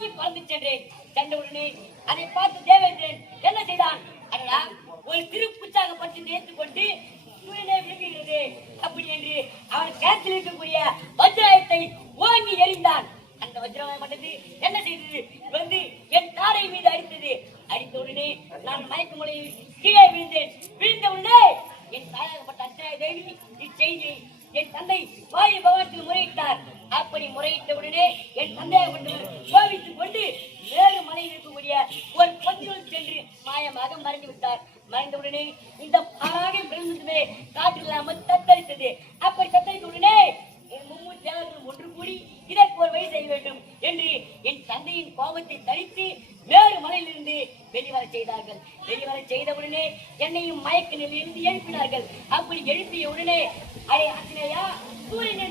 நோக்கி பறந்து சென்றேன். சென்றவுடனே அதை பார்த்து தேவேந்திரன் என்ன செய்தான்? அடடா, ஒரு திருப்புச்சாக பற்றி தேய்த்துக் கொண்டு சூரியனை விழுங்குகிறது அப்படி என்று அவன் கருத்தில் இருக்கக்கூடிய வஜ்ராயத்தை ஓங்கி எறிந்தான். அந்த வஜ்ராயமானது என்ன செய்தது? வந்து என் தாடை மீது அடித்தது. அடித்தவுடனே நான் மயக்க முறையில் கீழே விழுந்தேன். விழுந்தவுடனே என் தாயாகப்பட்ட அஞ்சனாய தேவி இச்செய்தியை என் தந்தை வாயு பகவானுக்கு முறையிட்டார். அப்படி முறையிட்டவுடனே என் தந்தையாகப்பட்டவர் கோபித்துக் கொண்டு வேறு மலையில் இருக்கக்கூடிய ஒரு பொத்தினுள் சென்று மாயமாக மறைந்து விட்டார். மறைந்தவுடனே இந்த பாலாக பிறந்ததுமே காற்றில்லாமல் தத்தளித்தது. அப்படி தத்தளித்தவுடனே என் மும்மூர் தேவர்கள் ஒன்று கூடி இதற்கு ஒரு வழி செய்ய வேண்டும் என்று என் தந்தையின் கோபத்தை தணித்து வேறு மலையிலிருந்து வெளிவர செய்தார்கள். வெளிவர செய்தவுடனே என்னையும் மயக்க நிலையிலிருந்து எழுப்பினார்கள். அப்படி எழுப்பிய உடனே அடே ஆஞ்சநேயா, சூரியன்